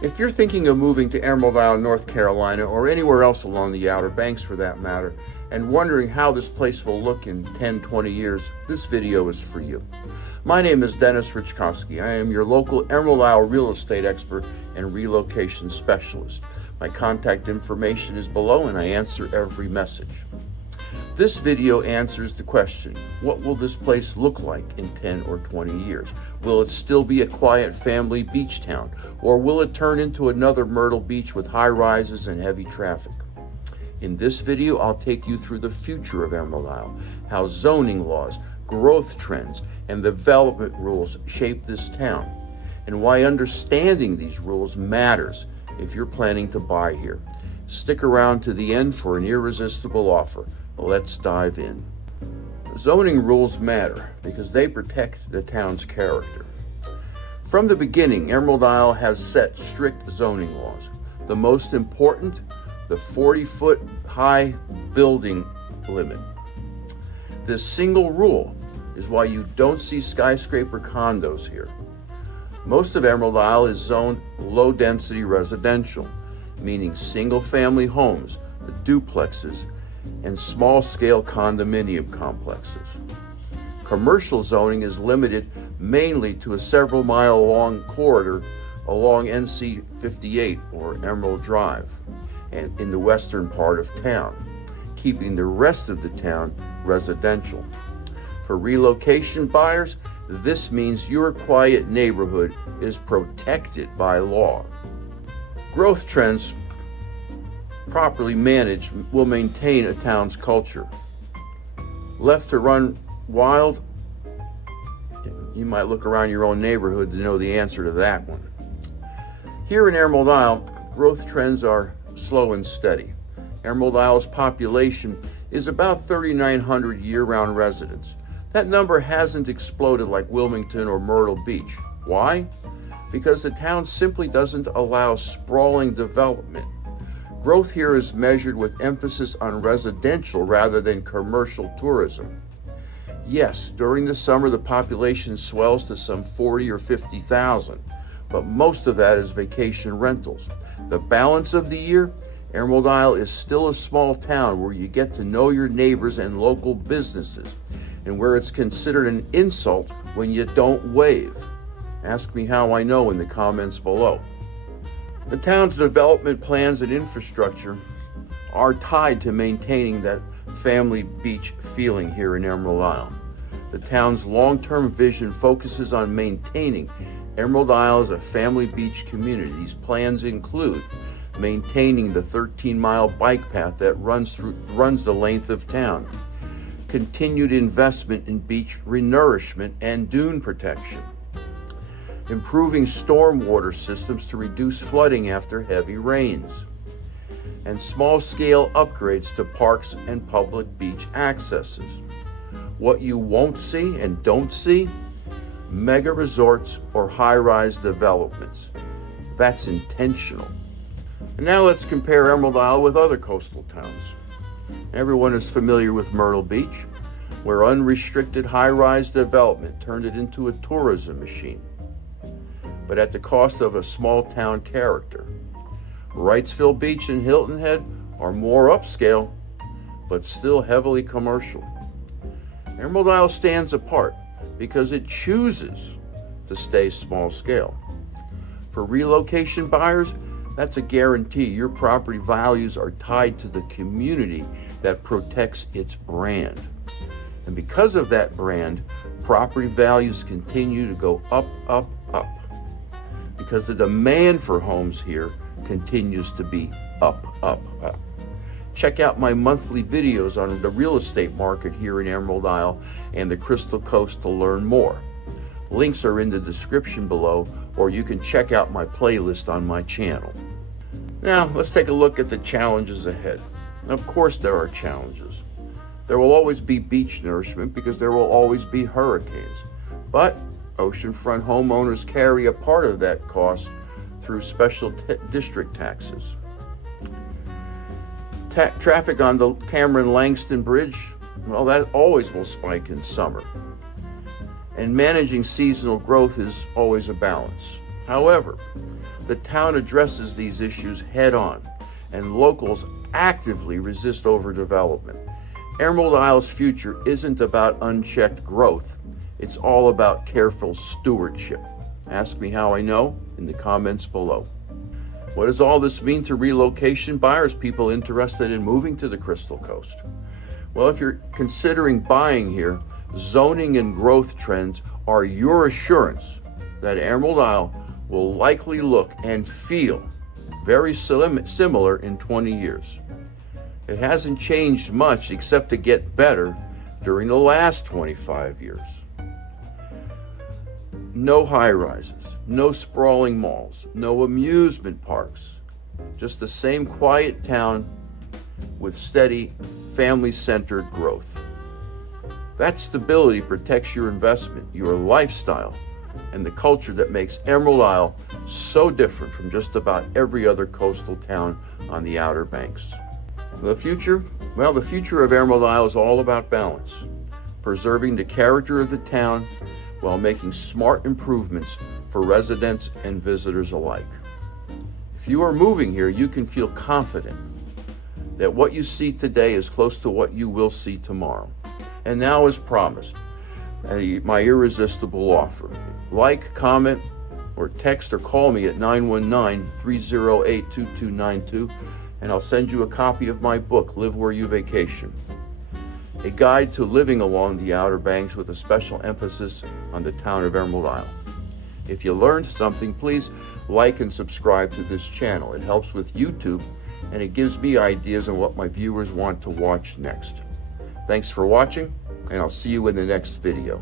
If you're thinking of moving to Emerald Isle, North Carolina, or anywhere else along the Outer Banks for that matter, and wondering how this place will look in 10, 20 years, this video is for you. My name is Dennis Richkowski. I am your local Emerald Isle real estate expert and relocation specialist. My contact information is below and I answer every message. This video answers the question, what will this place look like in 10 or 20 years? Will it still be a quiet family beach town, or will it turn into another Myrtle Beach with high rises and heavy traffic? In this video, I'll take you through the future of Emerald Isle, how zoning laws, growth trends, and development rules shape this town, and why understanding these rules matters if you're planning to buy here. Stick around to the end for an irresistible offer. Let's dive in. Zoning rules matter because they protect the town's character. From the beginning, Emerald Isle has set strict zoning laws. The most important, the 40-foot high building limit. This single rule is why you don't see skyscraper condos here. Most of Emerald Isle is zoned low-density residential, meaning single-family homes, duplexes, and small-scale condominium complexes. Commercial zoning is limited mainly to a several-mile-long corridor along NC 58 or Emerald Drive and in the western part of town, keeping the rest of the town residential. For relocation buyers, this means your quiet neighborhood is protected by law. Growth trends properly managed will maintain a town's culture. Left to run wild, you might look around your own neighborhood to know the answer to that one. Here in Emerald Isle, growth trends are slow and steady. Emerald Isle's population is about 3,900 year-round residents. That number hasn't exploded like Wilmington or Myrtle Beach. Why? Because the town simply doesn't allow sprawling development. Growth here is measured with emphasis on residential rather than commercial tourism. Yes, during the summer the population swells to some 40 or 50,000, but most of that is vacation rentals. The balance of the year, Emerald Isle is still a small town where you get to know your neighbors and local businesses, and where it's considered an insult when you don't wave. Ask me how I know in the comments below. The town's development plans and infrastructure are tied to maintaining that family beach feeling here in Emerald Isle. The town's long-term vision focuses on maintaining Emerald Isle as a family beach community. These plans include maintaining the 13-mile bike path that runs the length of town, continued investment in beach renourishment and dune protection, improving stormwater systems to reduce flooding after heavy rains, and small-scale upgrades to parks and public beach accesses. What you won't see and don't see, mega resorts or high-rise developments. That's intentional. And now let's compare Emerald Isle with other coastal towns. Everyone is familiar with Myrtle Beach, where unrestricted high-rise development turned it into a tourism machine, but at the cost of a small-town character. Wrightsville Beach and Hilton Head are more upscale, but still heavily commercial. Emerald Isle stands apart because it chooses to stay small-scale. For relocation buyers, that's a guarantee. Your property values are tied to the community that protects its brand. And because of that brand, property values continue to go up, up, up. Because the demand for homes here continues to be up, up, up. Check out my monthly videos on the real estate market here in Emerald Isle and the Crystal Coast to learn more. Links are in the description below, or you can check out my playlist on my channel. Now, let's take a look at the challenges ahead. Of course there are challenges. There will always be beach nourishment because there will always be hurricanes. But oceanfront homeowners carry a part of that cost through special district taxes. Traffic on the Cameron-Langston Bridge, well, that always will spike in summer. And managing seasonal growth is always a balance. However, the town addresses these issues head on, and locals actively resist overdevelopment. Emerald Isle's future isn't about unchecked growth. It's all about careful stewardship. Ask me how I know in the comments below. What does all this mean to relocation buyers, people interested in moving to the Crystal Coast? Well, if you're considering buying here, zoning and growth trends are your assurance that Emerald Isle will likely look and feel very similar in 20 years. It hasn't changed much except to get better during the last 25 years. No high-rises, no sprawling malls, no amusement parks, just the same quiet town with steady, family-centered growth. That stability protects your investment, your lifestyle, and the culture that makes Emerald Isle so different from just about every other coastal town on the Outer Banks. The future? Well, the future of Emerald Isle is all about balance, preserving the character of the town while making smart improvements for residents and visitors alike. If you are moving here, you can feel confident that what you see today is close to what you will see tomorrow. And now, as promised, my irresistible offer. Like, comment, or text or call me at 919-308-2292, and I'll send you a copy of my book, Live Where You Vacation, a guide to living along the Outer Banks with a special emphasis on the town of Emerald Isle. If you learned something, please like and subscribe to this channel. It helps with YouTube, and it gives me ideas on what my viewers want to watch next. Thanks for watching, and I'll see you in the next video.